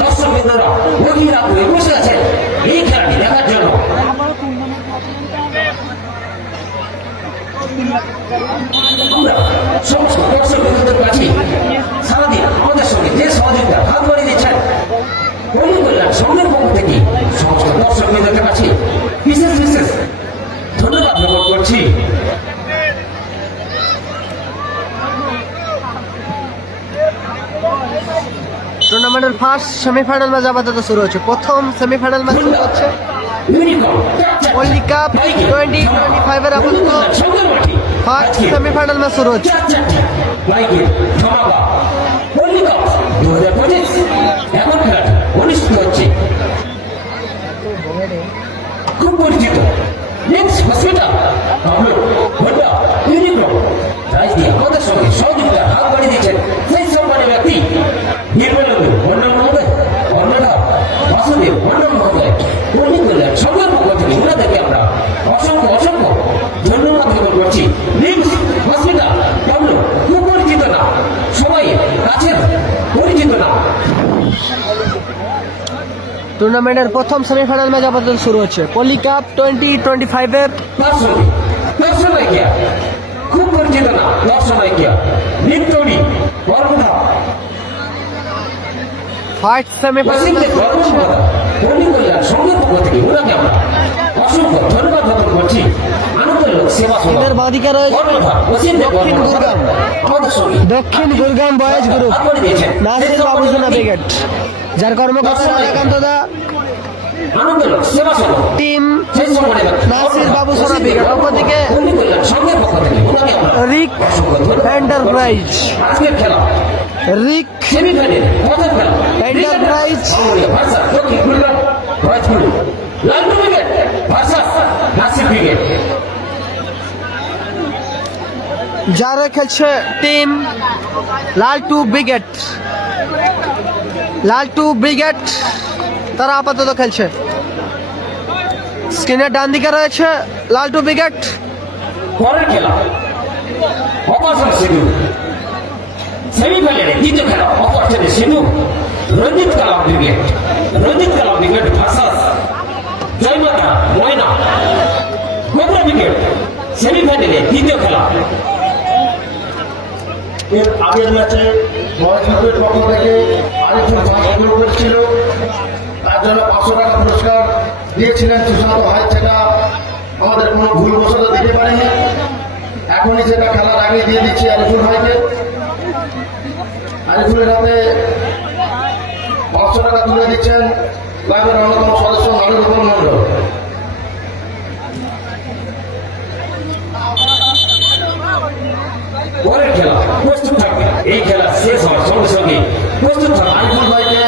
দর্শকবৃন্দরা গভীর আগ্রহে বসে আছেন এই খেলাটি দেখার জন্য। আমরা সমস্ত দর্শকবৃন্দদের কাছে সারাদিন আমাদের সঙ্গে যে সহযোগিতা হাত বাড়িয়ে দিচ্ছেন পল্লী কল্যাণ সংঘের পক্ষ থেকে সমস্ত দর্শকবৃন্দদের কাছে বিশেষ বিশেষ ধন্যবাদ জ্ঞাপন করছি। টুর্নামেন্টের ফার্স্ট সেমিফাইনাল ম্যাচ আপাতত শুরু হচ্ছে। প্রথম সেমিফাইনাল ম্যাচ শুরু হচ্ছে পল্লী কাপ 2025 এর আপাতত ফার্স্ট সেমিফাইনাল ম্যাচ শুরু হচ্ছে। এখন খেলাটি অনুষ্ঠিত হচ্ছে। খুব পরিচিত হসপিটাল রাজ দিয়ে আমাদের সঙ্গে সহযোগিতা হাত বাড়িয়ে দিচ্ছেন সেই সম্মানীয় ব্যক্তি নির্মলেন্দু মন্ডল মহোদয়, অন্নদা বাসুদেব মন্ডল মহোদয়, পল্লী কল্যাণ সংঘের পক্ষ থেকে ওনাদেরকে আমরা অসংখ্য অসংখ্য ধন্যবাদ জ্ঞাপন করছি। হসপিটাল বাবলু খুব পরিচিত না, সবাই কাছের পরিচিত না। টুর্নামেন্টের প্রথম সেমিফাইনাল ম্যাচ আপাতত শুরু হচ্ছে পল্লী কাপ 2025 এর দর্শন নাইকিয়া খুব পরিচিত না, দর্শন নাইকিয়া নিত্যরি বর্মধা ফার্স্ট সেমিফাইনাল পল্লী কল্যাণ সংঘের পক্ষ থেকে ওনাকে আমরা অসংখ্য ধন্যবাদ জ্ঞাপন করছি। আনন্দের লোক সেবা এদের বাদিকে রয়েছে দক্ষিণ গুরগাম দক্ষিণ Gurgam boys group Nasir Babusona brigade, যার কর্মকর্তা রমাকান্ত দা, আনন্দের লোক সেবা টিম নাসির বাবুসোনা ব্রিগেড। অপরদিকে পল্লী কল্যাণ সংঘের পক্ষ থেকে ওনাকে আমরা রিক এন্টারপ্রাইজ আজকের খেলা রিক সেমিফাইনাল প্রথম খেলা এন্টারপ্রাইজ ভার্সাস দক্ষিণ গুরগাম বয়েজ গ্রুপ লালটু ব্রিগেড ভার্সাস নাসির ব্রিগেড। যারা খেলছে টিম লালটু ব্রিগেড, তারা আপাতত খেলছে। স্ক্রিনের ডান দিকে রয়েছে লালটু ব্রিগেড। পরের খেলা অপারেশন সিধু সেমিফাইনালে দ্বিতীয় খেলা অপারেশন সিধু রঞ্জিত কালাম ব্রিগেড ভার্সাস জয়মাতা ময়না কোবরা ব্রিগেড সেমিফাইনালে দ্বিতীয় খেলা। এর আগের ম্যাচে বয়েজ গ্রুপের পক্ষ থেকে আরেকজন ফার্স্ট গ্রুপের ছিল, তার জন্য 500 টাকা পুরস্কার দিয়েছিলেন সুশান্ত ভাই। সেটা আমাদের কোনো ভুলবশত দিতে পারিনি, এখনই সেটা খেলার আগে দিয়ে দিচ্ছি আরিফুল ভাইকে। আরিফুলের হাতে 500 টাকা তুলে দিচ্ছেন ক্লাবের অন্যতম সদস্য নানুরূপম মন্ডল। পরের খেলা প্রস্তুত থাকবে, এই খেলা শেষ হওয়ার সঙ্গে সঙ্গে প্রস্তুত থাকবে। আরিফুল ভাইকে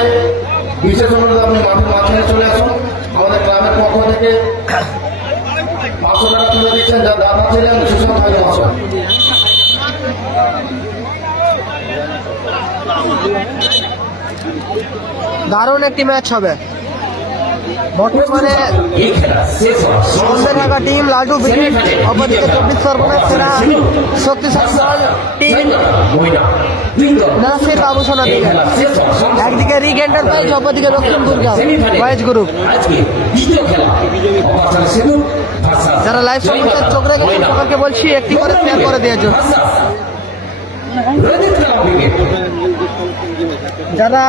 বিশেষ অনুরোধ, আপনি মাঠের মাঝখানে চলে আসুন। আমাদের ক্লাবের পক্ষ থেকে 500 টাকা তুলে দিচ্ছেন, যার দাদা ছিলেন সুশান্ত ভাই মহাশয়। দারুণ একটি ম্যাচ হবে। বর্তমানে এই খেলা শেষ হওয়ার সঙ্গে সন্ধ্যে থাকা টিম লালটু ব্রিগেড, অপরদিকে 24 পরগনার সেরা শক্তিশালী দল টিম নাসির বাবুসোনা ব্রিগেড। একদিকে রিক এন্টারপ্রাইজ, অপরদিকে দক্ষিণ গুরগাম বয়েজ গ্রুপ। যারা লাইভ সংবাদের চোখ রেখেছেন সকলকে বলছি একটি করে শেয়ার করে দেওয়ার জন্য। যারা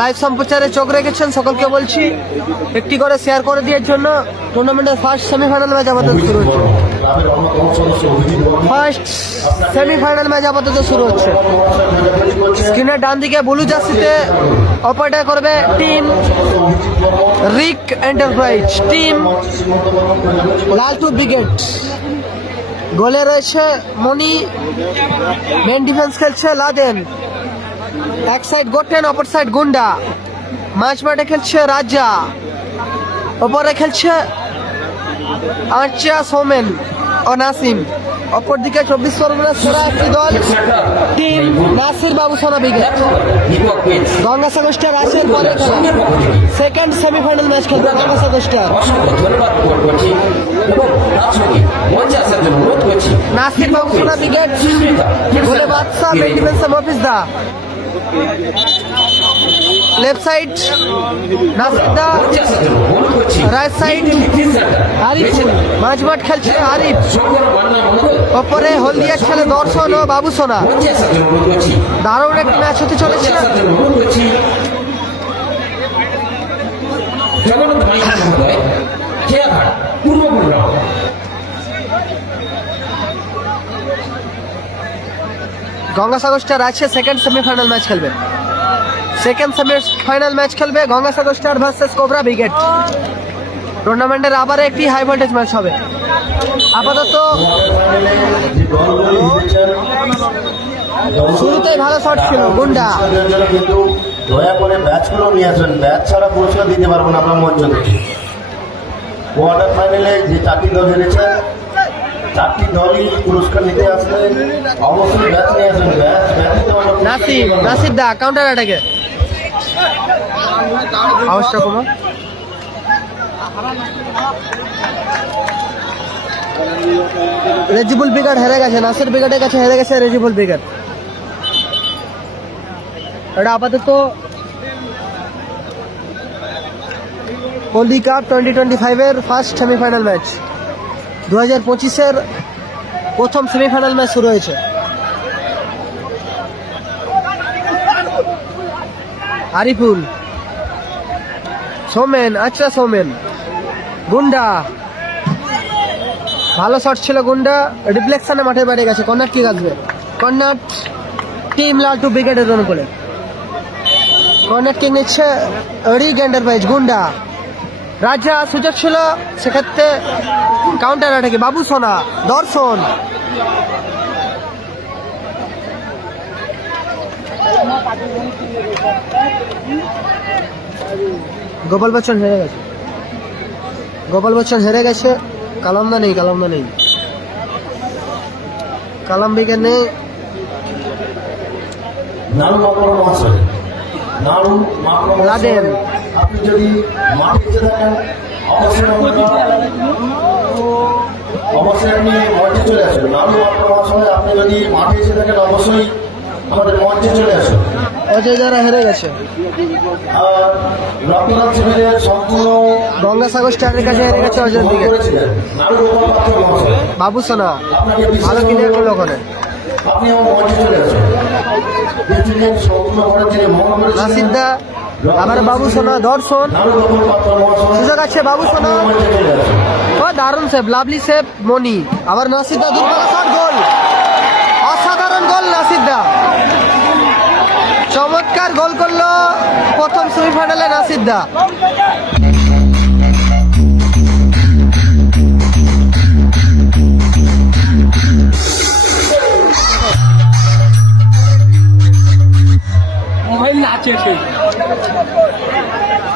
লাইভ সম্প্রচারে চোখ রেখেছেন সকলকে বলছি একটি করে শেয়ার করে দেওয়ার জন্য। টুর্নামেন্টের ফার্স্ট সেমিফাইনাল ম্যাচ আপাতত শুরু হচ্ছে। স্ক্রিনের ডান দিকে ব্লু জার্সিতে অপারেটর করবে টিম রিক এন্টারপ্রাইজ, টিম লালটু ব্রিগেড। গোলে রয়েছে মনি, মেন ডিফেন্স খেলছে লাদেন, এক সাইড গোটেন অপর সাইড গুন্ডা, মাঝ মাঠে খেলছে রাজা, ওপরে খেলছে আর্চিয়া সোমেন ও নাসিম। অপরদিকে 24 পরগনার সেরা একটি দল টিম নাসির বাবু সোনা ব্রিগেড। গঙ্গাসাগর স্টার আসের পরে খেলা সেকেন্ড সেমিফাইনাল ম্যাচ খেলবে গঙ্গাসাগর স্টার। অসংখ্য ধন্যবাদ জ্ঞাপন করছি এবং তার সঙ্গে মঞ্চে আসার জন্য অনুরোধ করছি নাসির বাবু সোনা ব্রিগেড গোলে বাদশা মেন ডিফেন্সে মফিজ দা। লেফট সাইড নাসির দা, মঞ্চে আসার জন্য অনুরোধ করছি রাইট সাইড আরিফুল, মাঝমাঠ খেলছে আরিফ, শঙ্কর মান্না মহোদয় ওপরে হলদিয়া খেলে দর্শন ও বাবু সোনা। মঞ্চে আসার জন্য অনুরোধ করছি দারুণ একটি ম্যাচ হতে চলেছে। মঞ্চে আসার জন্য অনুরোধ করছি জগন্নাথ মাইতি মহোদয় খেয়াঘাট পূর্ব গুরগাঁও। গঙ্গাসাগর স্টার আছে সেকেন্ড সেমিফাইনাল ম্যাচ খেলবে। সেকেন্ড সেমিফাইনাল ম্যাচ খেলবে Gangasagar star versus cobra brigade. টুর্নামেন্টের আবার একটি হাই ভোল্টেজ ম্যাচ হবে। আপাতত ফাইনালে যে দলগুলি জিতেছেন, শুরুতেই ভালো শট ছিল গুন্ডা। দর্শকদের জন্য কিন্তু দয়া করে ব্যাচগুলো নিয়ে আসবেন, ব্যাচ ছাড়া পুরস্কার দিতে পারবো না আমরা মঞ্চ থেকে। কোয়ার্টার ফাইনালে যে 4টি দল হেরেছেন, 4টি দলই পুরস্কার নিতে আসলে অবশ্যই ব্যাচ নিয়ে আসবেন। ব্যাচ ব্যতীত আমরা নাসির দা কাউন্টার অ্যাটাকে আওয়াজটা কমা। রেজিবুল ব্রিগেড হেরে গেছে, নাসির ব্রিগেডের কাছে হেরে গেছে রেজিবুল ব্রিগেড। এটা আপাতত হলদি কাপ 2025-এর ফার্স্ট সেমিফাইনাল ম্যাচ। 2025-এর প্রথম সেমিফাইনাল ম্যাচ শুরু হয়েছে। আরিফুল, সৌমেন, আচ্ছা সৌমেন, গুন্ডা, ভালো শট ছিল গুন্ডা, রিফ্লেকশনে মাঠে বাইরে গেছে। কর্নার কি আসবে? কর্নার টিম লালটু ব্রিগেডের রান করে কর্নার কিং নিচ্ছে রিগ এন্টারপ্রাইজ। গুন্ডা, রাজা সুযোগ ছিল, সেক্ষেত্রে কাউন্টার অ্যাটাকে বাবু সোনা, দর্শন, গোপাল বচ্চন হেরে গেছে। গোপাল বচ্চন হেরে গেছে। কালামদা নেই, কালামদা নেই, কালাম বিজ্ঞান নেই। নাড়ু মাকড় মহাশয়, নাড়ু মাকড় লাদেন। আপনি যদি মাঠে এসে থাকেন অবশ্যই অবশ্যই আপনি মঞ্চে চলে আসুন। নাড়ু মাকড় মহাশয়, আপনি যদি মাঠে এসে থাকেন অবশ্যই আমাদের মঞ্চে চলে আসুন। অজয় যারা হেরে গেছে। আর রক্তদান শিবিরের সম্পূর্ণ গঙ্গাসাগর স্টারের কাছে হেরে গেছে অজয় দিকে। করেছিলেন নাড়ু গোপাল পাত্র মহাশয়, বাবু সোনা আপনাকে ভালো ক্লিয়ার করলো ওখানে। আপনি আমার মঞ্চে চলে আসুন। তিনি সম্পূর্ণ করেন, তিনি মহন করেছিলেন। নাসিদ্দা, আবার বাবু সোনা, দর্শন, নাড়ু গোপাল পাত্র মহাশয়, সুযোগ আছে বাবু সোনা, মঞ্চে চলে আসুন। ও দারুণ সেভ, লাভলি সেভ মনি। আবার নাসিদ্দা, দুর্বল শট, গোল, অসাধারণ গোল নাসিদ্দা, চমৎকার গোল করলো প্রথম সেমিফাইনালে নাসিদ্দা।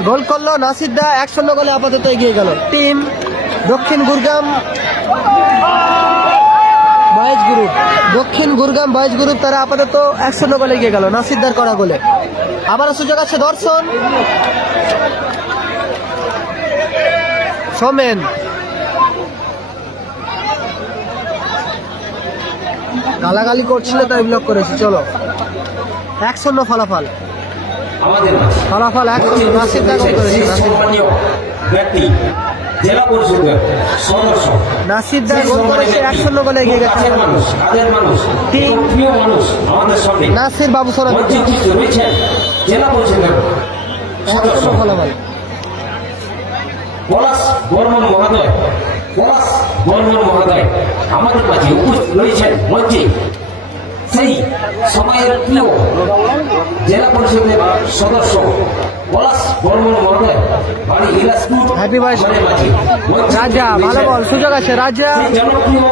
গোল করলো নাসিদ্দা, 1-0 গোলে আপাতত এগিয়ে গেল টিম দক্ষিণ গুরগাম বয়েজ গ্রুপ। দক্ষিণ গুরগাম বয়েজ গ্রুপ তারা আপাতত 1-0 গোলে এগিয়ে গেল নাসিদ্দার করা গোলে। আবারও সুযোগ আছে দর্শন, সোমেন, গালাগালি করছিল তাই ব্লক করেছে। চলো 1-0 ফলাফল, আমাদের মাঝে ফলাফল 1-0 নাসিদ্দা গোল করেছে। সম্মানীয় ব্যক্তি জেলা পরিষদের সদস্য নাসিদ্দা গোল করেছে, 1-0 গোলে এগিয়ে গেছে কাছের মানুষ, কাজের মানুষ, ঠিক। প্রিয় মানুষ আমাদের সঙ্গে নাসির বাবু সোনা। মঞ্চে উপস্থিত রয়েছেন জেলা পরিষদের সদস্য 1-0 ফলাফল। পলাশ বর্মন মহোদয়, পলাশ বর্মন মহোদয় আমাদের মাঝে উপস্থিত রয়েছেন মঞ্চে। সেই সময়ের প্রিয় জেলা পরিষদের সদস্য পলাশ বর্মন মহোদয় বাড়ি ইলাসপুর হ্যাপি বার্থডে। ঘরের মাঝে মঞ্চে রাজা ভালো বল, সুযোগ আছে রাজা, সেই জনপ্রিয়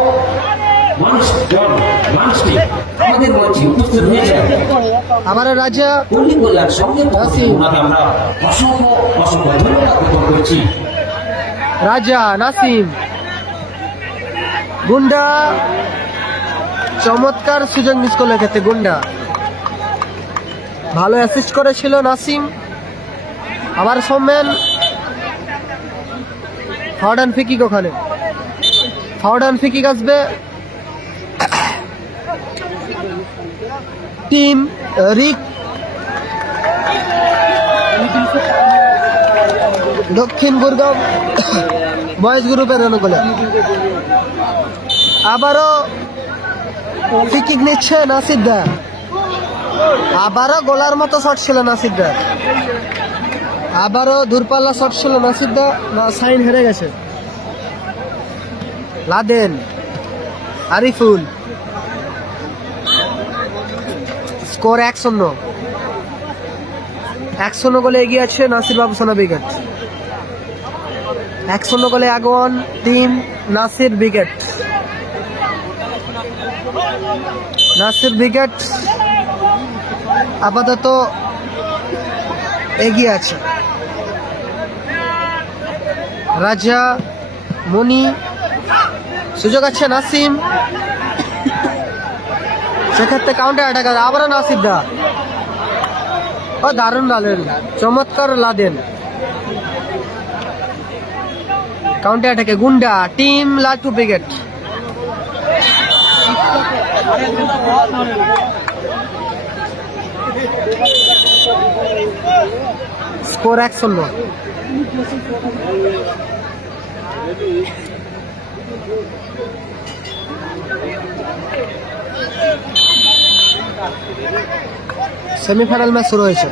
মানুষটি আমাদের মঞ্চে উপস্থিত হয়েছেন। আবারও রাজা, পল্লী কল্যাণ সংঘের পক্ষ থেকে ওনাকে আমরা অসংখ্য অসংখ্য ধন্যবাদ জ্ঞাপন করছি। রাজা, নাসিম, গুন্ডা, চমৎকার সুযোগ মিস করলো ক্ষেত্রে গুন্ডা। ভালো অ্যাসিস্ট করেছিল নাসিম। আবার সৌমেন ফাউডান ফিকিক, ওখানে ফাউডান ফিকিক আসবে টিম রিক দক্ষিণ গুরগাঁও বয়েজ গ্রুপের অনুকূলে। আবারও ফিকিক নিচ্ছে নাসিরদা। আবারও গোলার মতো শট ছিল নাসিরদা। আবারও দূরপাল্লা শট ছিল নাসিরদা। সাইন হেরে গেছে। Laden, Ariful, score 1-0। 1-0 গোলে এগিয়ে আছে নাসির বাবু সোনা ব্রিগেড। 1-0 গোলে আগোয়ান team Nasir brigade. Nasir brigade আপাতত এগিয়ে আছে। রাজা, মনি, সুযোগ আছে নাসিম, সেক্ষেত্রে কাউন্টার অ্যাটাক। আবারও নাসির দা, ও দারুণ লাদেন, চমৎকার লাদেন। কাউন্টার অ্যাটাকে গুন্ডা টিম লাটু ব্রিগেড। স্কোর 1-0। সেমিফাইনাল ম্যাচ শুরু হয়েছে।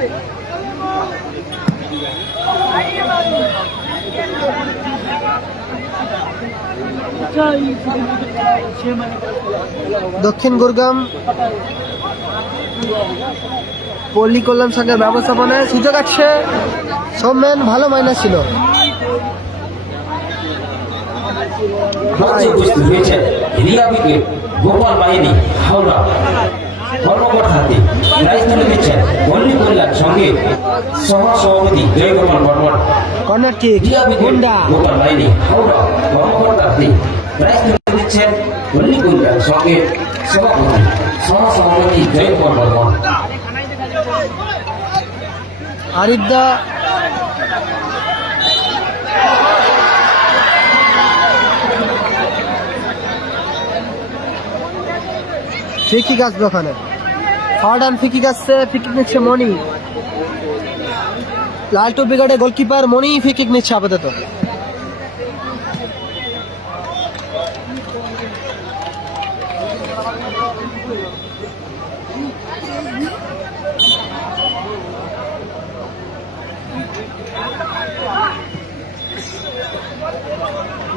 দক্ষিণ গুরগাম পল্লী কল্যাণ সংঘের ব্যবস্থাপনায় সুযোগ আছে। সৌমেন ভালো মাইনাস ছিল। উপস্থিত হয়েছেন রিয়া উইকেট গোপাল বাহিনী হাওড়া। কর্মকর্তাতে প্রাইজ তুলে দিচ্ছেন পল্লী কল্যাণ সঙ্গে সহ সভাপতি Joygopal Barman. Corner kick Riya wicket গুন্ডা। গোপাল বাহিনী হাওড়া। কর্মকর্তাতে প্রাইজ তুলে দিচ্ছেন পল্লী কল্যাণ সঙ্গে সভাপতি সহ সভাপতি জয়গোপাল বর্মন। আরিফদা ফিকিক আসবে ওখানে। ফাউডান ফিকিক আসছে, ফিকিক নিচ্ছে মনি। লালটু ব্রিগেডের গোলকিপার মনি ফিকিক নিচ্ছে আপাতত।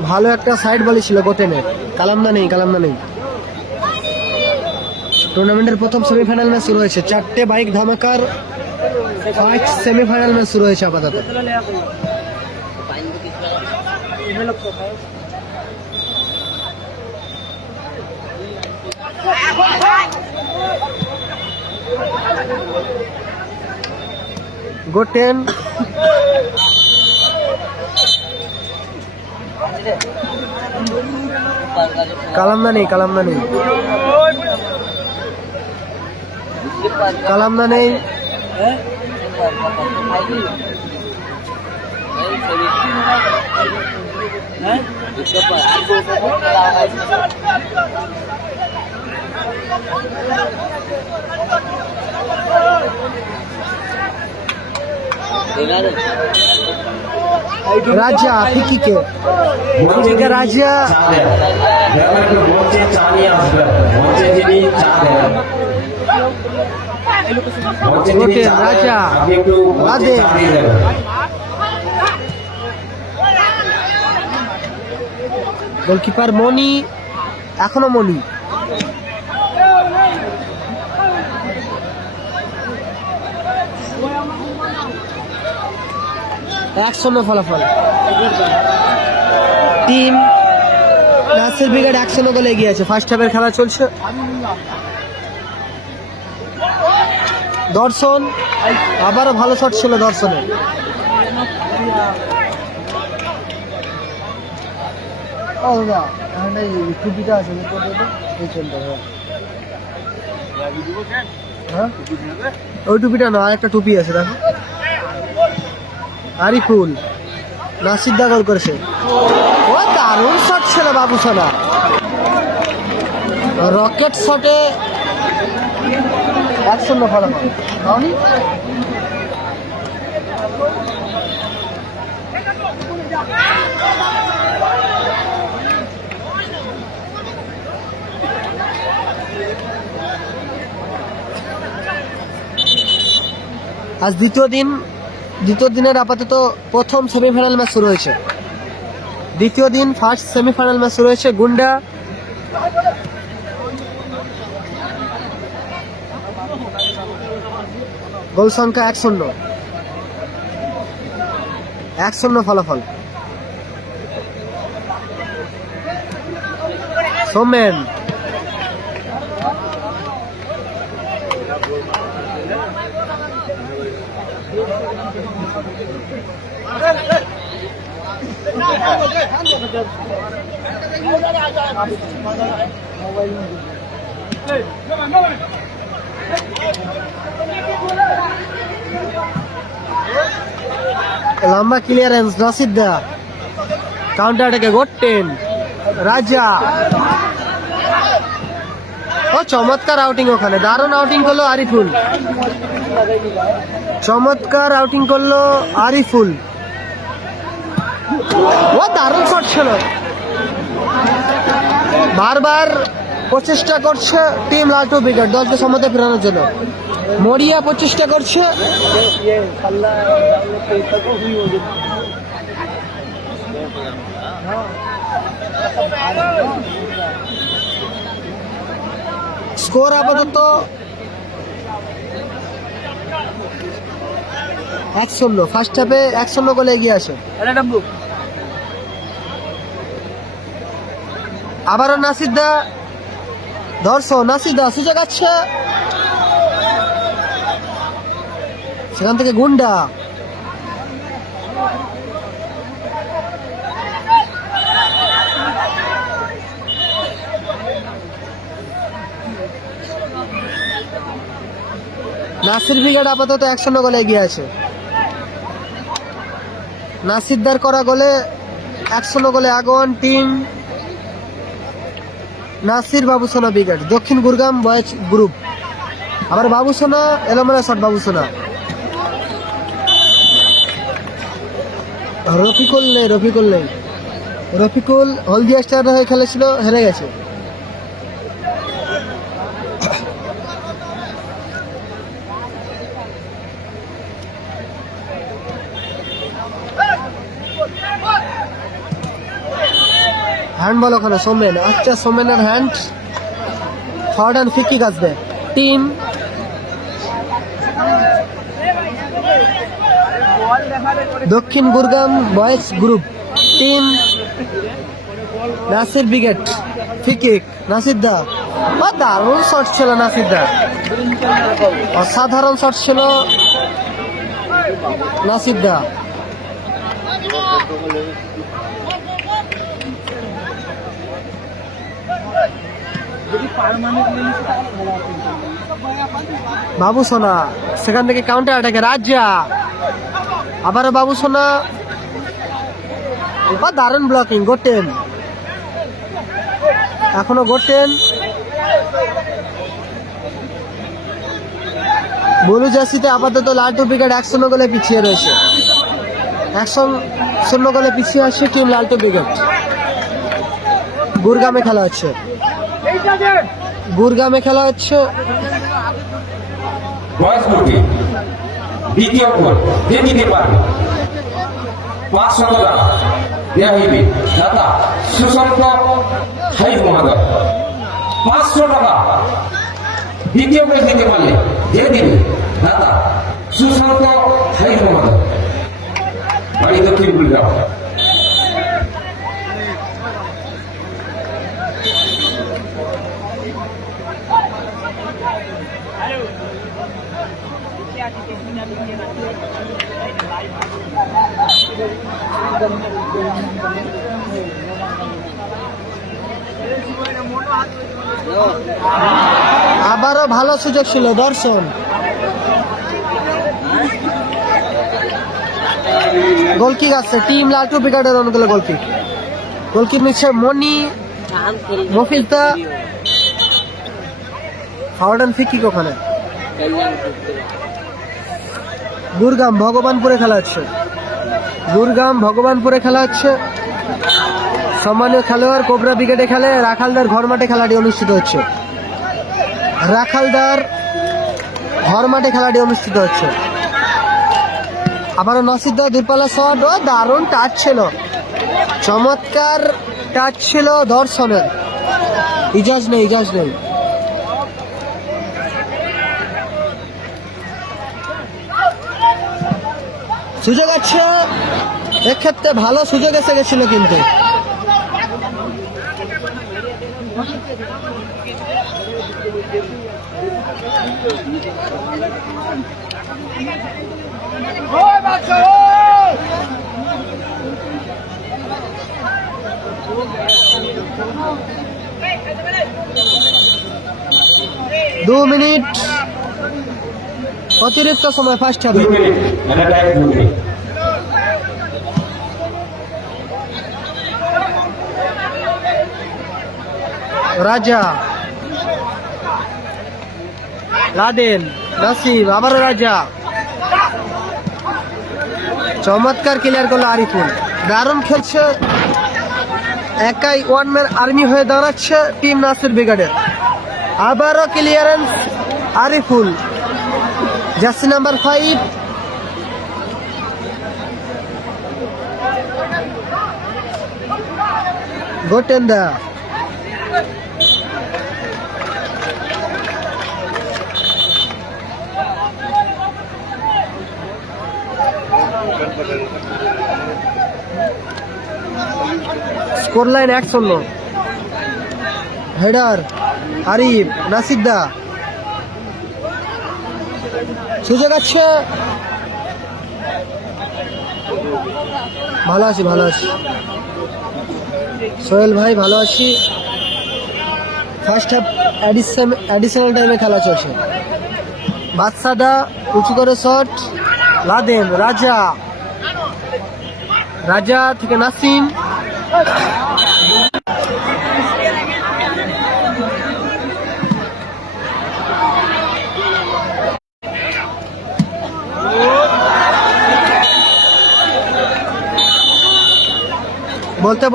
ভালো একটা সাইড বলি ছিল গোটেনের। কালামদা নেই। টুর্নামেন্টের প্রথম সেমিফাইনাল ম্যাচ শুরু হয়েছে। 4টে বাইক ধামাকার ফার্স্ট সেমিফাইনাল ম্যাচ শুরু হয়েছে আপাতত। গোটেন কালামদা নেই। রাজা ফিকিকে রাজা রাজা গোলকিপার মনি, এখনো মনি। একশো ফলাফল। টিম নাসির ব্রিগেড 1-0 গোলে এগিয়ে আছে। ফার্স্ট হাফের খেলা চলছে। দর্শন আবারও ভালো শট ছিল দর্শনের। ও দাদা টুপিটা আছে এই চলতে হ্যাঁ ওই টুপিটা না, আর একটা টুপি আছে দেখো। আরিফুল নাসির দা গোল করেছে। ও দারুণ শট ছিল বাবুসোনা, রকেট শটে 1-0 ফলাফল। আজ দ্বিতীয় দিনের আপাতত প্রথম সেমিফাইনাল ম্যাচ শুরু হয়েছে। দ্বিতীয় দিন ফার্স্ট সেমিফাইনাল ম্যাচ শুরু হয়েছে। গুন্ডা গোল সংখ্যা 1-0 ফলাফল। সোমেন লম্বা ক্লিয়ারেন্স, নাসির দা কাউন্টার অ্যাটাকে গোটেন রাজা। ও চমৎকার আউটিং, ওখানে দারুণ আউটিং করলো আরিফুল, চমৎকার আউটিং করলো আরিফুল। ও দারুণ শট ছিল, বারবার প্রচেষ্টা করছে টিম লালটু ব্রিগেড দলকে সমতে ফেরানোর জন্য। মরিয়া প্রচেষ্টা করছে, স্কোর আপাতত 1-0। ফার্স্ট হাফে 1-0 গোলে এগিয়ে আছে। আবারও নাসির দা নাসির দা সুযোগ আছে, সেখান থেকে গুন্ডা নাসির ব্রিগেড আপাতত 1-0 গোলে এগিয়ে আছে। নাসিরদার করা গোলে 1-0 গোলে আগোয়ান টিম নাসির বাবুসোনা ব্রিগেড, দক্ষিণ গুরগাম বয়েজ গ্রুপ। আবার বাবুসোনা এলোমেলো শট, বাবুসোনা রফিকুল হলদিয়া স্টার হয়ে খেলেছিল, হেরে গেছে। হ্যান্ডবল ওখানে সোমেন, আচ্ছা সোমেনের hand, forward and free kick আসবে টিম দক্ষিণ Gurgam boys group, team Nasir brigade. Free kick Nasir da, দারুণ শট ছিল নাসির দা, অসাধারণ শট ছিল নাসির দা। বাবুসোনা সেখান থেকে কাউন্টার অ্যাটাকে রাজা, আবারও বাবুসোনা, দারুণ ব্লকিং গোটেন, এখনো গোটেন। বলু জার্সিতে আপাতত লালটু ব্রিগেড 1-0 গোলে পিছিয়ে রয়েছে। 1-0 গোলে পিছিয়ে আসছে টিম লালটু ব্রিগেড। গুরগামে খেলা হচ্ছে, বয়স গ্রুপে দ্বিতীয় গোল যে দিতে পারবে 500 টাকা দেওয়া হইবে দাদা সুশান্ত হাই মহোদয়। 500 টাকা দ্বিতীয় গোল দিতে পারলে যে দিবে দাদা সুশান্ত হাই মহোদয়, বাড়ি দক্ষিণ গুরগাঁও। মোটা আবারও ভালো সুযোগ ছিল, দর্শন গোলকিক আছে টিম লালটু ব্রিগেডের অনুকূলে। গোলকিক নিচ্ছে মনি মফিজদা। ফাউডান ফিকিক ওখানে। গুরগাম ভগবানপুরে খেলা হচ্ছে। সম্মানীয় খেলোয়াড় কোবরা ব্রিগেডে খেলে। রাখালদার ঘর মাঠে খেলাটি অনুষ্ঠিত হচ্ছে। আবারও নসিদ্দা দূরপাল্লা শট। ও দারুণ টাচ ছিল, চমৎকার টাচ ছিল দর্শনের। ইজাজ নেই। সুযোগ আছে, এক্ষেত্রে ভালো সুযোগ এসে গেছিল কিন্তু দু মিনিট অতিরিক্ত সময় ফার্স্ট হাফে। 2 মিনিট মানে টাইম 2 মিনিট। রাজা, লাদেন, নাসিম, আবারও রাজা। চমৎকার ক্লিয়ার করলো আরিফুল, দারুণ খেলছে। একাই ওয়ান ম্যান আর্মি হয়ে দাঁড়াচ্ছে টিম নাসির ব্রিগেডের। আবারও ক্লিয়ারেন্স আরিফুল, জার্সি নাম্বার 5। গোটেন্দা, স্কোর লাইন 1-0। হেডার আরিফ, নাসিদ্দা। সুযোগ আছে, ভালো আছি সোহেল ভাই, ভালো আছি। ফার্স্ট হাফ অ্যাডিশনাল টাইমে খেলা চলছে। বাদশাদা উঁচু করে শট। লাদেন, রাজা থেকে নাসিম।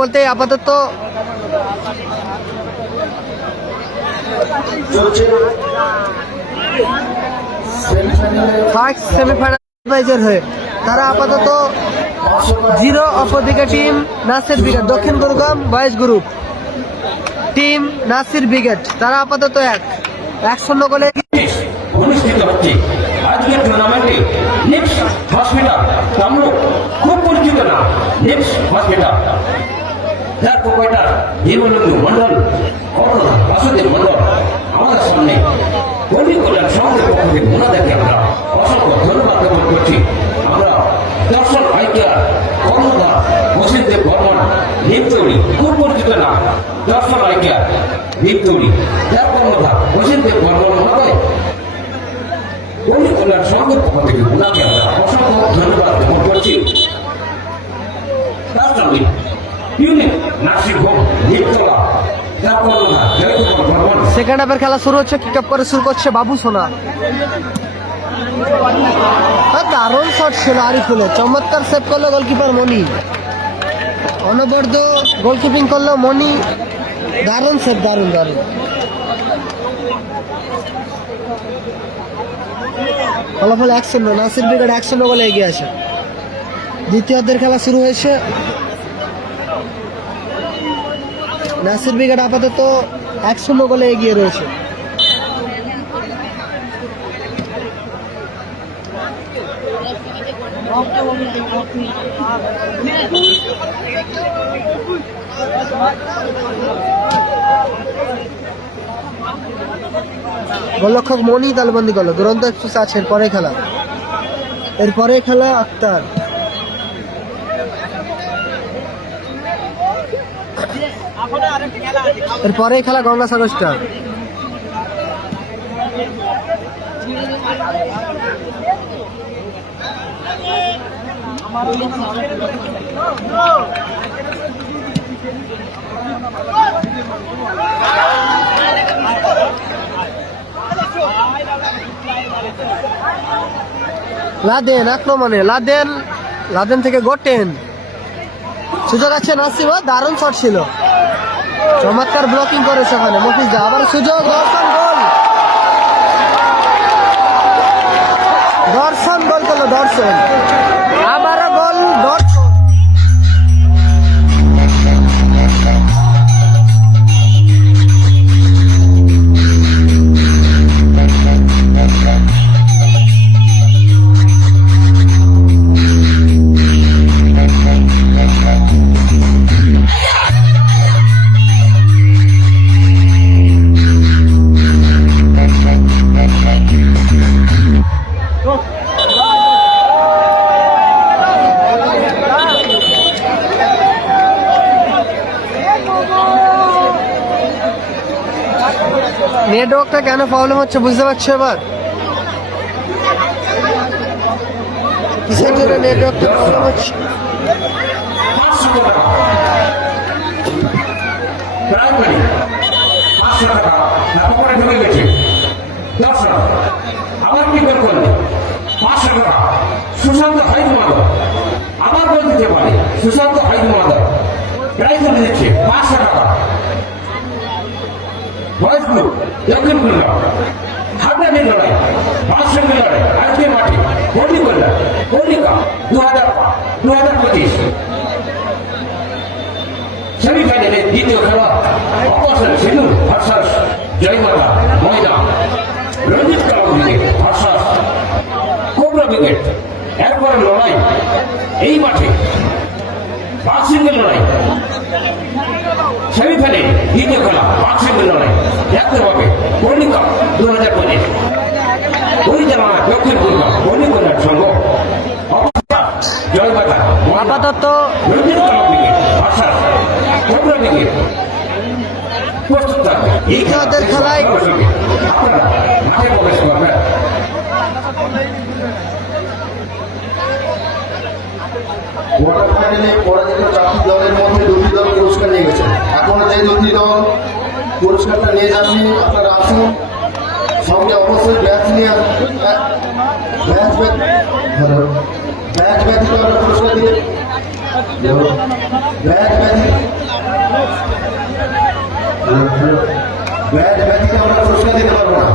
বলতে আপাতত ফার্স্ট সেমিফাইনাল হয়ে তারা আপাতত 0। অপরদিকে টিম নাসির ব্রিগেড, দক্ষিণ Gurugram boys group. Team Nasir brigade তারা আপাতত 1-0 গোলে অনুষ্ঠিত হচ্ছে আজকের টুর্নামেন্টে। নেক্সট হসপিটাল কামরূপ, খুব পরিচিত না নেক্সট হসপিটাল। যার প্রোপাইটার জীবনবন্ধু মন্ডল, বাসুদেব মন্ডল আমাদের সামনে কর্মী কল্যাণ সংঘের পক্ষ থেকে ওনাদেরকে আমরা অসংখ্য ধন্যবাদ জ্ঞাপন করছি। আমরা দর্শন আইকিয়ার কর্ণধার বসিরদেব বর্মন নিমতৌড়ি, খুব পরিচিত না দর্শন আইকিয়ার নিমতৌড়ি, যার কর্ণধার বসিরদেব বর্মন মহোদয় কর্মী কল্যাণ সংঘের পক্ষ থেকে ওনাকে আমরা অসংখ্য ধন্যবাদ জ্ঞাপন করছি। তার সঙ্গে ইউনিক নার্সিং হোম নিমতলা, যার কর্ণধার জয়কুমার বর্মন। সেকেন্ড হাফের খেলা শুরু হচ্ছে। কিক আপ করে শুরু করছে বাবু সোনা। দারুণ শট ছিল আরিফুলের, চমৎকার সেভ করলো গোলকিপার মনি। অনবদ্য গোলকিপিং করলো মনি, দারুণ সেভ, দারুণ। ফলাফল 1-0, নাসির ব্রিগেড 1-0 গোলে এগিয়ে আছে। দ্বিতীয়ার্ধের খেলা শুরু হয়েছে। নাসির ব্রিগেড আপাতত 1-0 গোলে এগিয়ে রয়েছে। গোলরক্ষক মনি তালবন্দি করলো। দুরন্ত এক্সপ্রেস আছে এরপরে খেলা আক্তার। এরপরেই খেলা গঙ্গাসাগর স্টার। লাদেন আক্রমণে, লাদেন থেকে গোটেন, সুযোগ আছে নাসিব, দারুণ শট ছিল, চমৎকার ব্লকিং করেছে ওখানে মফিজা। আবার সুযোগ, দর্শন গোল করলো, দর্শন আবারও গোল, দর্শন। নেটওয়ার্কটা কেন প্রবলেম হচ্ছে বুঝতে পারছো এবার? কিসের জন্য নেটওয়ার্কটা প্রবলেম হচ্ছে? 500 টাকা প্রাইমারি 500 টাকা নাটক করে ঢুকে গেছে। দর্শক আবার কি গোল করলে 500 টাকা সুশান্ত হাইদ মাদক আবার গোল দিতে পারে। সুশান্ত হাইদ মাদক প্রাইজ দিচ্ছে 500 টাকা। বয়স গ্রুপ দক্ষিণ খুলনা হাড্ডাহাড্ডি লড়াই, 500 লড়াই আজকে মাঠে হোলি করলা হোলিকা 2025 সেমিফাইনালে দ্বিতীয় খেলা অপারেশন সিঁদুর ভার্সাস জয়মালা ময়দান, রঞ্জিত কালাম ব্রিগেড ভার্সাস কোবরা ব্রিগেড। এরপরে লড়াই এই মাঠে বাক্সিংয়ের লড়াই, সেমিফাইনালে দ্বিতীয় খেলা বাক্সিংয়ের লড়াই দেখতে হবে কর্ণিকা 2025 পরিচালনা দক্ষিণ কলকাতা কর্ণিকলার সংঘ জয়মাতা আপাতত রঞ্জিত কালাম ব্রিগেড ভার্সাস কোবরা ব্রিগেড প্রস্তুত থাকবে। এই আমাদের খেলায় আপনারা মাঠে প্রবেশ করবেন। কোয়ার্টার ফাইনালে পরাজিত 4টি দলের মধ্যে 2টি দল পুরস্কার নিয়ে গেছে। এখন যে 2টি দল পুরস্কারটা নিয়ে যাননি আপনারা আসুন, সঙ্গে অবশ্যই ব্যাচ নিয়ে ব্যাচ ব্যতীত আমরা পুরস্কার দিয়ে ব্যাচ ব্যতীত আমরা পুরস্কার দিতে পারবো না।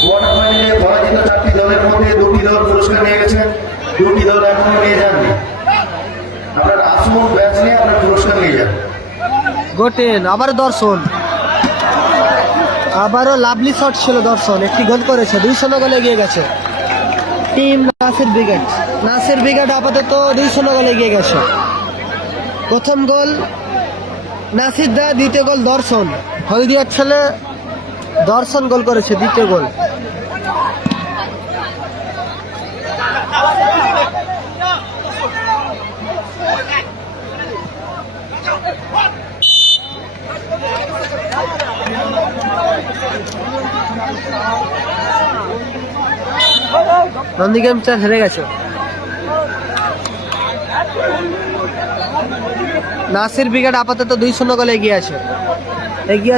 কোয়ার্টার ফাইনালে পরাজিত 4টি দলের মধ্যে 2টি দল পুরস্কার নিয়ে গেছেন, 2টি দল এখনো নিয়ে যাননি। আপনারা আসুন, ব্যাচ নিয়ে আপনার পুরস্কার নিয়ে যান। গোটেন, আবার দর্শন, আবারও লাভলি শট ছিল দর্শন, একটি গোল করেছে, 2-0 গোলে এগিয়ে গেছে team Nasir brigade. Nasir brigade আপাতত 2-0 গোলে এগিয়ে গেছে। প্রথম গোল নাসির দা, দ্বিতীয় গোল দর্শন, হলদিয়ার ছেলে দর্শন গোল করেছে দ্বিতীয় গোল। নন্দীগ্রাম চার হেরে গেছে। নাসির ব্রিগেড আপাতত 2-0 গোলে এগিয়ে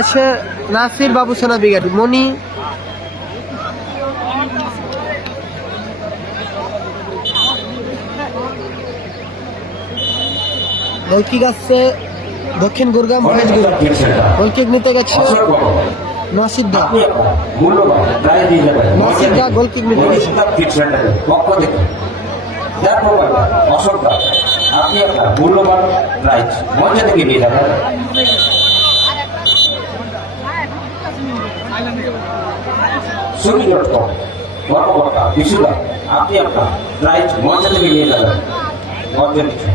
আছে নাসির বাবুসোনা ব্রিগেড। মনি গোলকিক আসছে দক্ষিণ গুরগাম বয়েজ গ্রুপ, গোলকিক নিতে গেছে নাসির দা। নাসির দা গোলকিক নিতে গেছে। পক্ষ থেকে অশোক আপনি আপনার মূল্যবান প্রাইজ মঞ্চ থেকে নিয়ে যাবেন। সুমি.com কর্মকর্তা বিশুদা আপনি আপনার প্রাইজ মঞ্চ থেকে নিয়ে যাবেন। মঞ্চের কিছু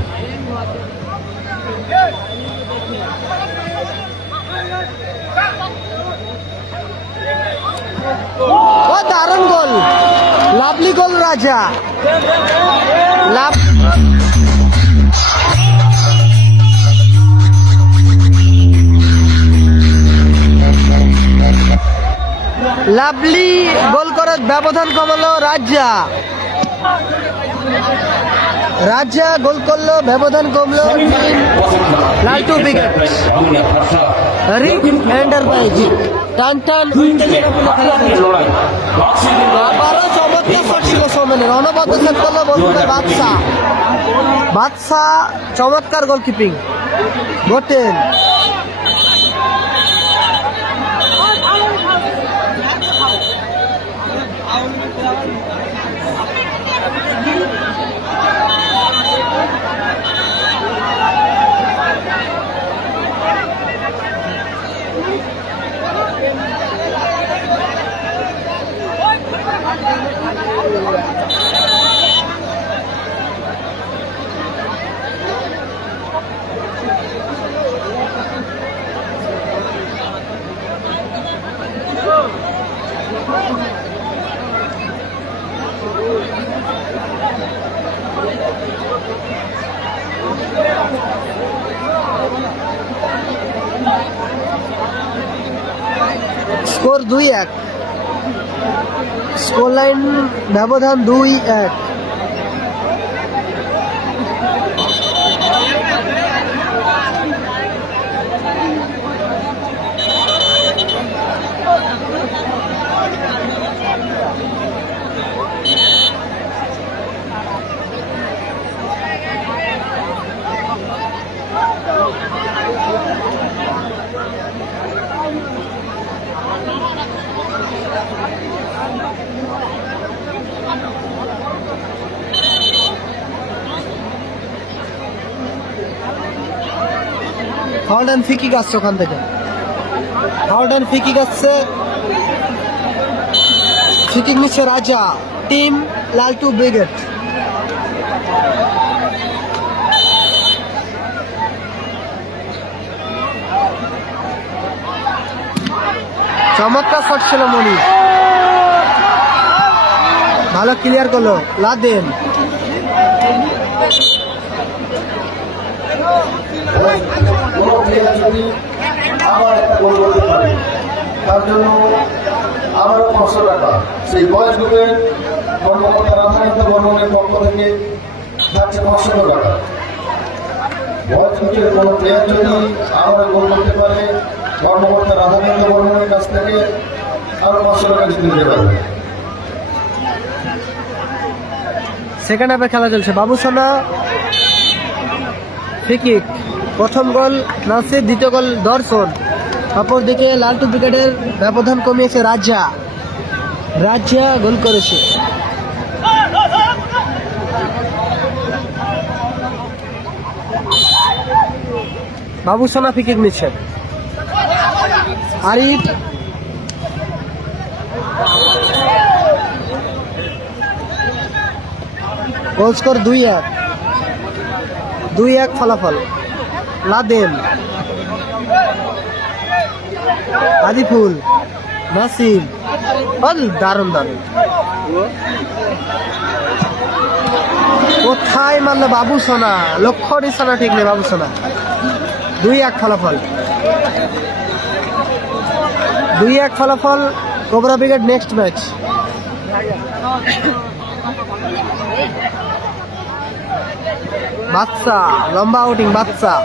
ও দারুণ গোল, লাভলি গোল রাজা, লাভ লাভলি গোল করে ব্যবধান কমালো রাজ্জা। রাজ্জা গোল করলো, ব্যবধান কমলো। লাল টু উইকেট। রিক এন্টারপ্রাইজ টান টান আবারও চমৎকার শট ছিল সৌমেনের, অনবদ্য সেট করলো বন্ধুরা বাদশা। বাদশা চমৎকার গোলকিপিং, গোটেন। স্কোর 2-1, স্কোর লাইন ব্যবধান 2-1। ফাউল অ্যান্ড ফ্রি কিক আসছে ওখান থেকে, ফাউল অ্যান্ড ফ্রি কিক আসছে। ফ্রি কিক নিচ্ছে রাজা, টিম লালটু ব্রিগেড। চমৎকার শট ছিল মনি, ভালো ক্লিয়ার করলো লাদেন। কোনো প্লেয়ার যদি আবার একটা গোল করতে পারে তার জন্য আবারও 500 টাকা সেই বয়স গ্রুপের কর্মকর্তা রাধাকান্ত বর্মনের পক্ষ থেকে যাচ্ছে 500 টাকা। বয়স গ্রুপের কোনো প্লেয়ার যদি আবার গোল করতে পারে কর্মকর্তা রাধাকান্ত বর্মনের কাছ থেকে আরো 500 টাকা জিতে নিতে পারবে। সেকেন্ড হাফে খেলা চলছে, বাবুসোনা ফ্রি কিক, প্রথম গোল নাসির, দ্বিতীয় গোল দর্শন। অপরদিকে লালটু ব্রিগেডের ব্যবধান কমিয়েছে রাজা, রাজা গোল করেছে। বাবুসোনা ফ্রি কিক নিচ্ছে, আরিফ গোল স্কোর 2-1, 2-1 ফলাফল। লাদেন, আদিফুল, নাসিম, দারুণ দারুণ। কোথায় মারলো বাবুসোনা, লক্ষ্য নিশানা ঠিক নেই বাবুসোনা। 2-1 ফলাফল, 2-1 ফলাফল। Cobra brigade next match. Badsha লম্বা আউটিং, বাদশা।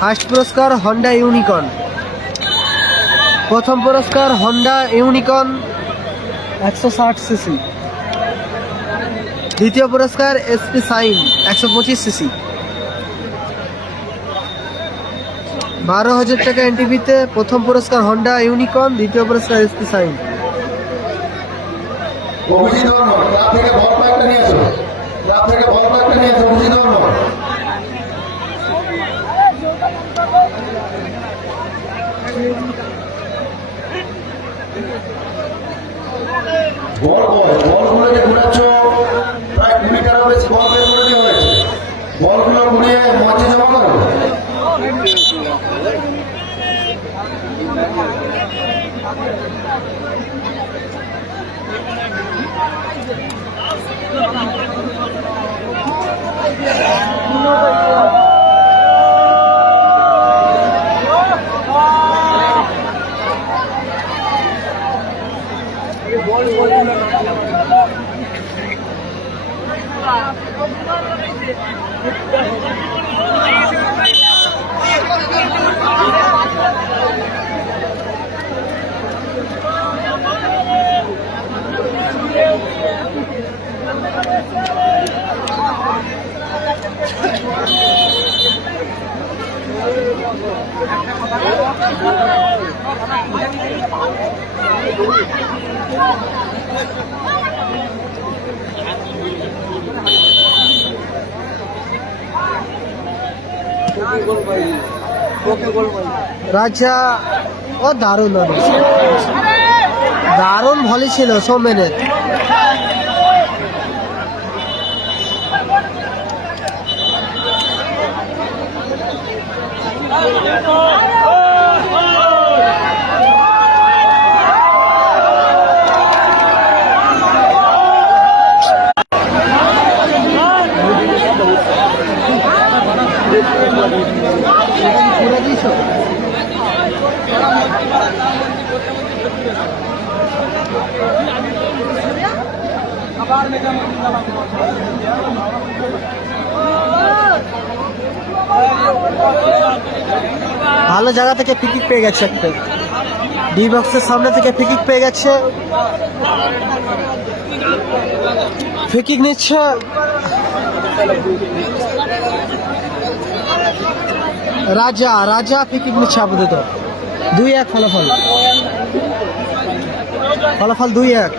ফার্স্ট পুরস্কার হন্ডা ইউনিকর্ন, প্রথম পুরস্কার হন্ডা ইউনিকর্ন 160 সিসি, দ্বিতীয় পুরস্কার এসপি সাইন 125 সিসি। 12,000 টাকা এনটিভিতে প্রথম পুরস্কার হন্ডা ইউনিকর্ন, দ্বিতীয় পুরস্কার SP sign. Abhijit Barman club থেকে বল কয়েকটা নিয়ে এসো, ক্লাব থেকে বল কয়েকটা নিয়ে এসো। অভিজিৎ বর্মন বলগুলো যে ঘুরাচ্ছ প্রায় 20টারও বেশি বল বের করে দেওয়া হয়েছে। বলগুলো ঘুরিয়ে মঞ্চে জমা করো। রাজা ও দারুণ দারুণ ভলি ছিল সৌমেনের। ভালো জায়গা থেকে ফ্রি কিক পেয়ে গেছে একটা, ডি বক্সের সামনে থেকে ফ্রি কিক পেয়ে গেছে, ফ্রি কিক নিচ্ছে রাজা। রাজা ফ্রি কিক নিচ্ছে আপাতত। 2-1 ফলাফল, ফলাফল 2-1।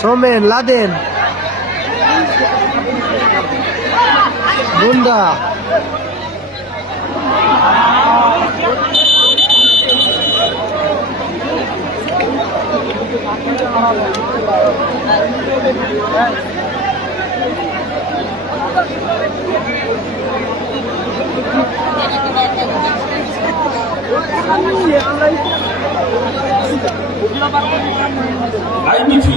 সৌমেন, লাদেন, বুন্দা, আইবিপি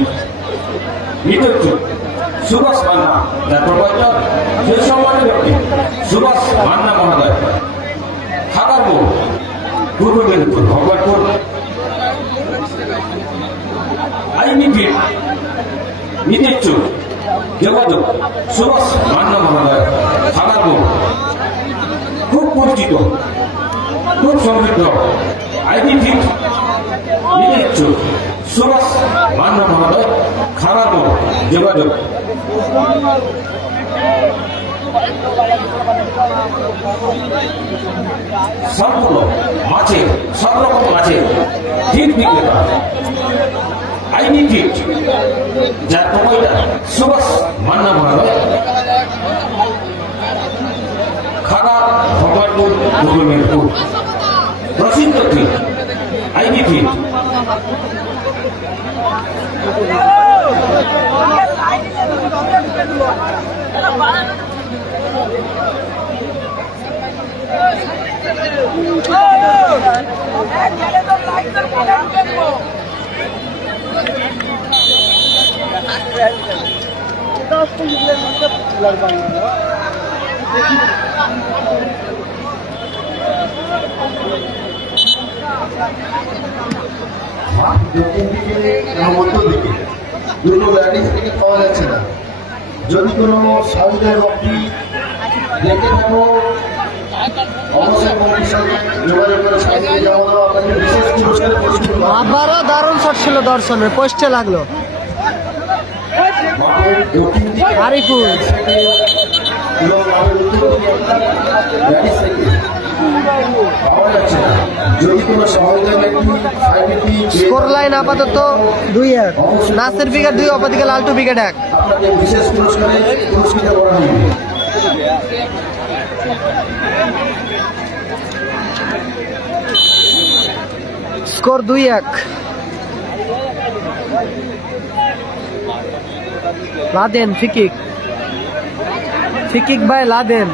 বিতর্ক সুভাষ মান্না, যার প্রোভাইডার যে সম্মানের ব্যক্তি সুভাষ মান্না মহোদয়, খাগারপুর, পূর্ব মেদিনীপুর, ভগবানপুর। আইবিপি বিতর্ক যোগাযোগ সুভাষ মান্না মহোদয়, খাগারপুর, খুব পরিচিত, খুব সমৃদ্ধ। আইবিপি বিতর্ক সুভাষ মান্না মহোদয়, খাগারপুর, যোগাযোগ। সম্পূর্ণ মাছের, সব রকম মাছের ঠিক বিক্রেতা আইনি ফিট, যার প্রোভাইডার সুভাষ মান্না মহোদয়, খাগা, ভগবানপুর, পূর্ব মেদিনীপুর। প্রসিদ্ধ ফিট আইনি ফিট। দক্ষিণ দিকে এবং উত্তর দিকে দুটো ল্যান্ডিং থেকে পাওয়া যাচ্ছে না। যদি কোনো সাউথের রকটি দেখে থাকো অবশ্যই কমিটির সঙ্গে যোগাযোগ করে সাহায্য যাওয়া আপনাকে বিশেষ পুরস্কার পুরস্কৃত করা হবে। আবারও দারুণ শট ছিল দর্শনের, পোস্টে লাগলো। মাঠের দক্ষিণ দিকে আরিফুল, এবং মাঠের উত্তর দিকে ল্যান্ডিং থেকে পাওয়া যাচ্ছে না। যদি কোনো সহযোগী ব্যক্তি সাইকেলটি স্কোর লাইন আপাতত 2-1। নাসির উইকেট 2, অপরদিকে লালটু উইকেট 1। আপনাকে বিশেষ পুরস্কারে পুরস্কৃত করা হবে। Score 2-1। Laden free kick, free kick by Laden.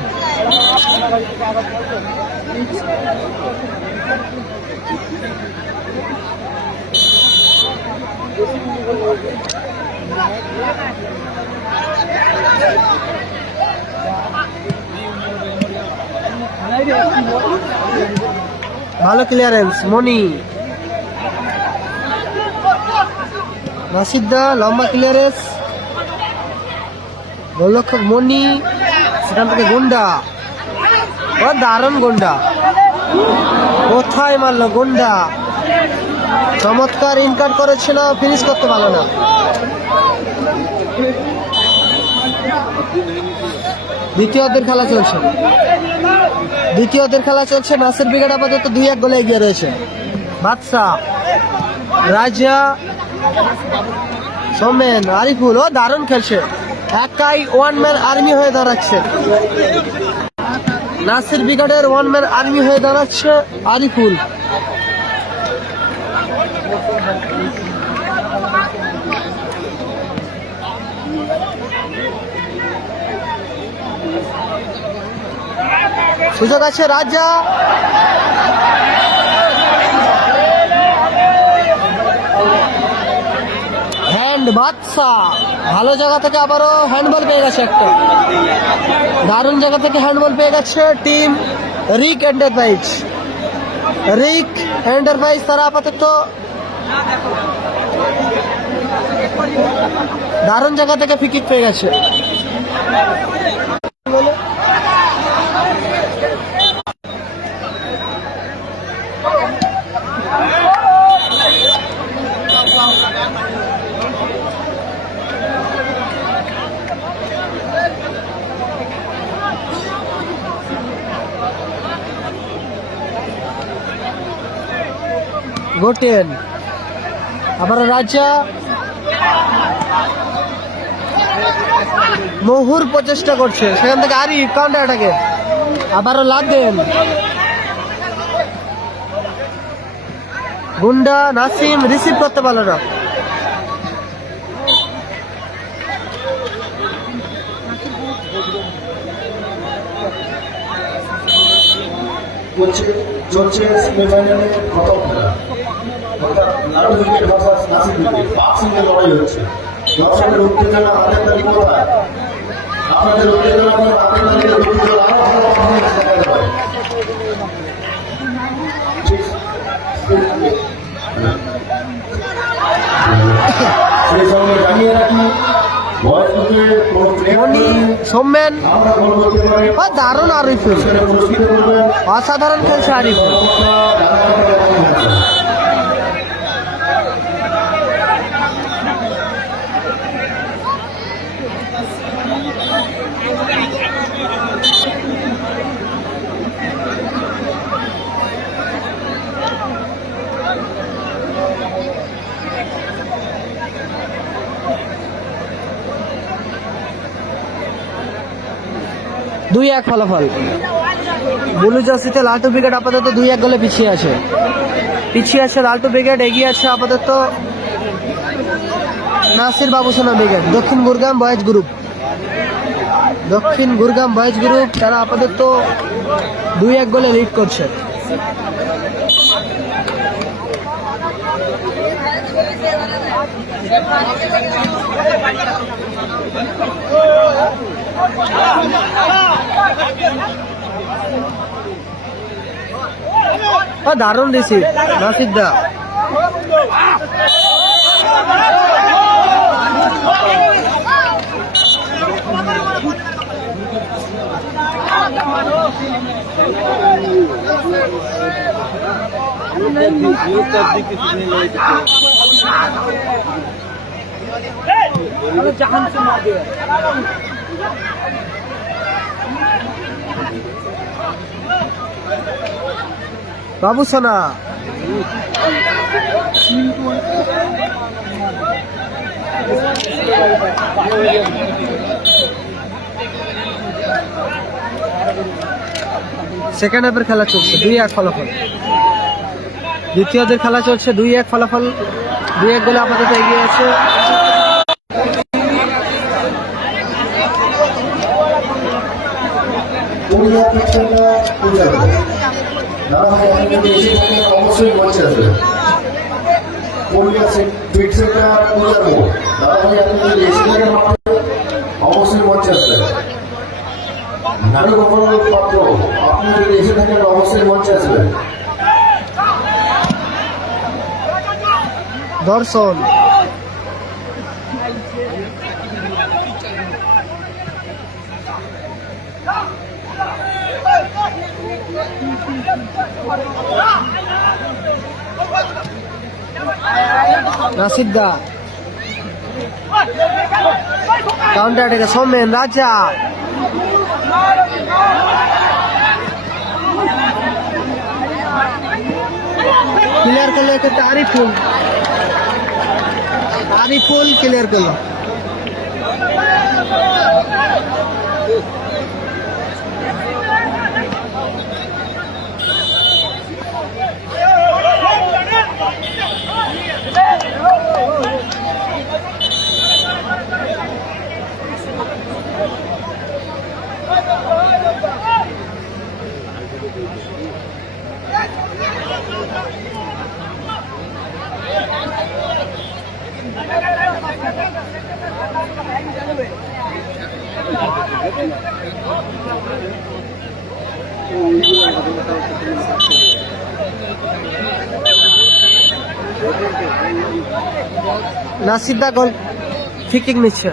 ভালো ক্লিয়ারেন্স মনি, নাসিদ্দা লম্বা ক্লিয়ারেন্স, গোলরক্ষক মনি, সেখান থেকে গুন্ডা, ও দারুণ গুন্ডা, কোথায় মারলো গুন্ডা, চমৎকার ইনকাট করেছিল, ফিনিশ করতে পারলো না। দ্বিতীয়দের খেলা চলছে, নাসির ব্রিগেড আপাতত 2-1 গোলে এগিয়ে রয়েছে। বাদশাহ, রাজা, সোমেন, আরিফুল, ও দারুণ খেলছে, একাই ওয়ান ম্যান আর্মি হয়ে দাঁড়াচ্ছে। নাসির ব্রিগেডের ওয়ান ম্যান আর্মি হয়ে দাঁড়াচ্ছে আরিফুল। সুযোগ আছে রাজা, হ্যান্ড বাদশাহ, ভালো জায়গা থেকে আবারও হ্যান্ডবল পেয়ে গেছে, একটা দারুণ জায়গা থেকে হ্যান্ডবল পেয়ে গেছে টিম রিক এন্টারপ্রাইজ। তারা আপাতত দারুণ জায়গা থেকে ফ্রি কিক পেয়ে গেছে। গোটেন, আবার রাজা, মহুর প্রচেষ্টা করছে, সেখান থেকে আরিফ কাউন্টার অ্যাটাকে, আবারও লাদেন, গুন্ডা, নাসিম রিসিভ করতে পারল না। চলছে সেমিফাইনালে প্রথম খেলা, অর্থাৎ Ladu wicket versus Nasir wicket, বক্সিংয়ের লড়াই হচ্ছে। দর্শকের উত্তেজনা, হাতের তালি কোথায়? আপনাদের উত্তেজনা করে হাতের তালিতে দুটি দল আরো ভালো পারফরমেন্স দেখাতে পারে। সেই সঙ্গে জানিয়ে রাখি, বয়স গ্রুপে কোনো প্লেয়ার সোমেন, আমরা গোল করতে পারি, দারুণ আরিফুল, পুরস্কৃত করবেন। অসাধারণ খেলছে আরিফুল। দুই এক ফলাফল, ব্লু জার্সিতে লালটু ব্রিগেড আপাতত 2-1 গোলে পিছিয়ে আছে লালটু ব্রিগেড, এগিয়ে আছে আপাতত নাসির বাবুসোনা ব্রিগেড। দক্ষিণ গুরগাম বয়েজ গ্রুপ তারা আপাতত 2-1 গোলে লিড করছে। দারুণ রিসিভ নাসিদ্দা, বাবুসোনা, সেকেন্ড হাফের খেলা চলছে 2-1 ফলাফল, দ্বিতীয়দের খেলা চলছে 2-1 ফলাফল, 2-1 গোলে আপাতত এগিয়ে আছে। অবশ্যই মঞ্চে আসবে, অবশ্যই মঞ্চে আসবে। নারী গোপাল পাত্র, আপনি যদি এসে থাকেন অবশ্যই মঞ্চে আসবেন। দর্শন। নাসির দা কাউন্টার অ্যাটাকে সৌমেন রাজা। ক্লিয়ার করলো এক্ষেত্রে আরিফুল। আরিফুল ক্লিয়ার করলো। নাসির দা গোল ফ্রি নিচ্ছে।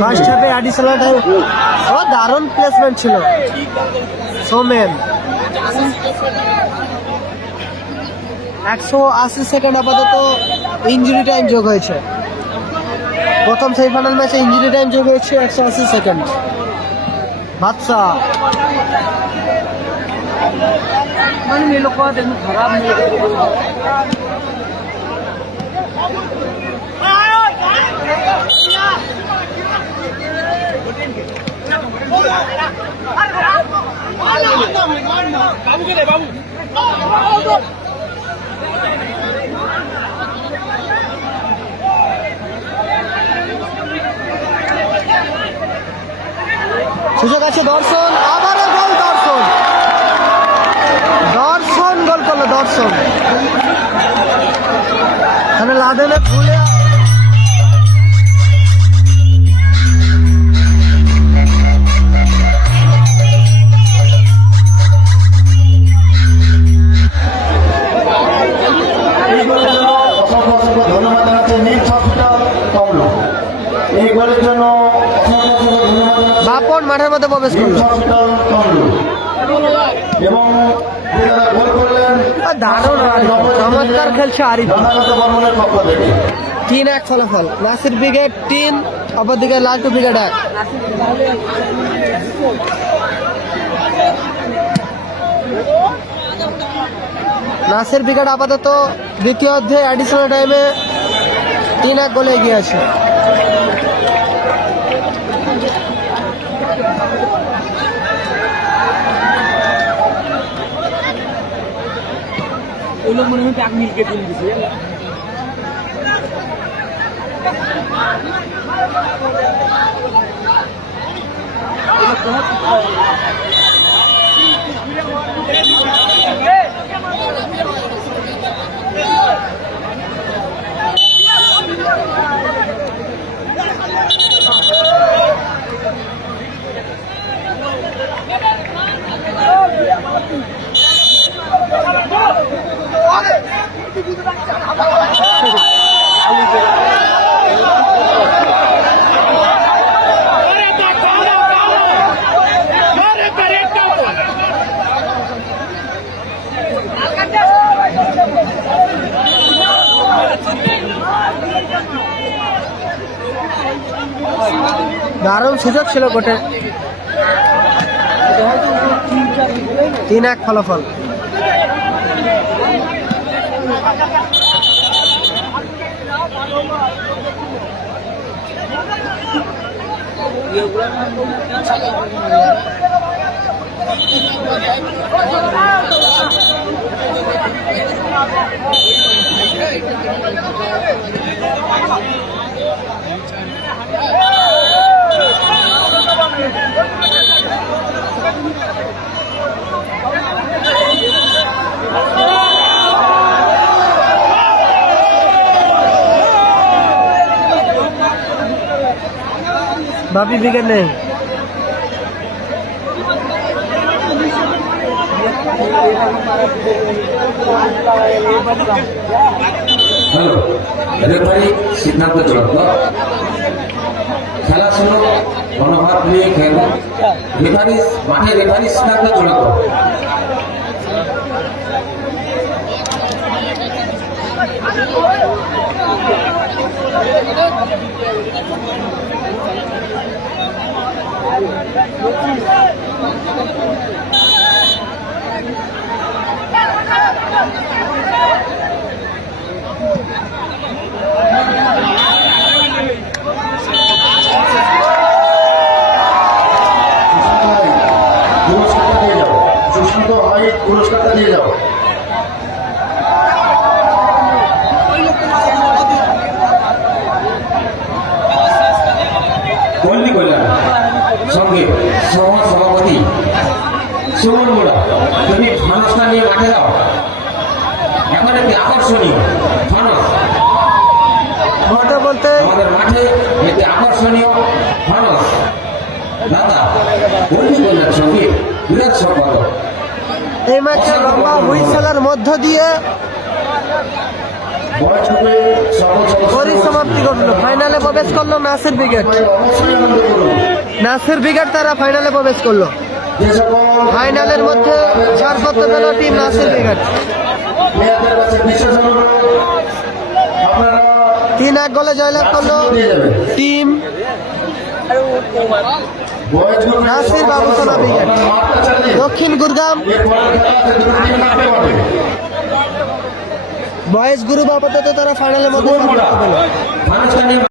ফার্স্ট হাফে অ্যাডিশনাল টাইম। ও দারুণ প্লেসমেন্ট ছিল সৌমেন। 180 সেকেন্ড আপাতত ইঞ্জুরি টাইম যোগ হয়েছে। প্রথম সেমিফাইনাল ম্যাচে ইঞ্জুরি টাইম যোগ হয়েছে 180 সেকেন্ড। বাদশা মানে মেলো को देखो खराब नहीं बाबू के ले बाबू সুযোগ আছে দর্শন। আবারও গোল দর্শন। দর্শন গোল করলো দর্শন। এখানে লাদেনে ভুলে ধন্যবাদ জানাচ্ছি নিজ হসপিটাল কমলো। এই গোলের জন্য বাপন মাঠের মধ্যে প্রবেশ করলো। এবং গোল করলেন দারুণ চমৎকার খেলছে আরিফ। 3-1 ফলাফল। নাসির ব্রিগেড 3, অপরদিকে লালটু ব্রিগেড 1। নাসির ব্রিগেড আপাতত দ্বিতীয় অর্ধে অ্যাডিশনাল টাইমে 3-1 গোলে এগিয়ে আছে। वो लोग मन में पैक मिल के दिन दिसे দারুণ সুযোগ ছিল গোটে। 3-1 ফলাফল। बापी विकेट नहीं। হ্যালো রেফারি সিদ্ধান্ত চূড়ান্ত খেলা শুরু মনোভাব নিয়ে খেলুন রেফারি সিদ্ধান্ত চূড়ান্ত পুরস্কারটা দিয়ে যাও, সুশান্ত হাইট পুরস্কারটা দিয়ে যাও। পল্লী কল্যাণ সঙ্গে সহ সভাপতি সুমন মোড়া তুমি ফানসটা নিয়ে মাঠে যাও। এখন একটি আকর্ষণীয় ফানস কথা বলতে আমাদের মাঠে একটি আকর্ষণীয় ফানস দাদা পল্লী কল্যাণ সঙ্গে বিরাট সম্পাদক এই ম্যাচে লম্বা হুইসেলের মধ্য দিয়ে বয়স গ্রুপে সকল সদস্য পরিসমাপ্তি করলো। ফাইনালে প্রবেশ করলো নাসির ব্রিগেড। অবশ্যই আনন্দ করুন। নাসির ব্রিগেড তারা ফাইনালে প্রবেশ করলো। যে সকল ফাইনালের মধ্যে ছাড়পত্র পেল টিম নাসির ব্রিগেড। মেয়েদের কাছে বিশেষ অনুরোধ, আপনারা 3-1 গোলে জয়লাভ করলো দিয়ে যাবেন। টিম বয়স গ্রুপে নাসির বাবুসোনা ব্রিগেড। মাঠটা চালিয়ে দক্ষিণ গুরগাম এর পরের খেলা আছে, দুটো টিম নামতে পারবে। বয়েজ গ্রুপ আপাতত তারা ফাইনালের মধ্যে সুমন মোড়া পেল। ফানসটা নিয়ে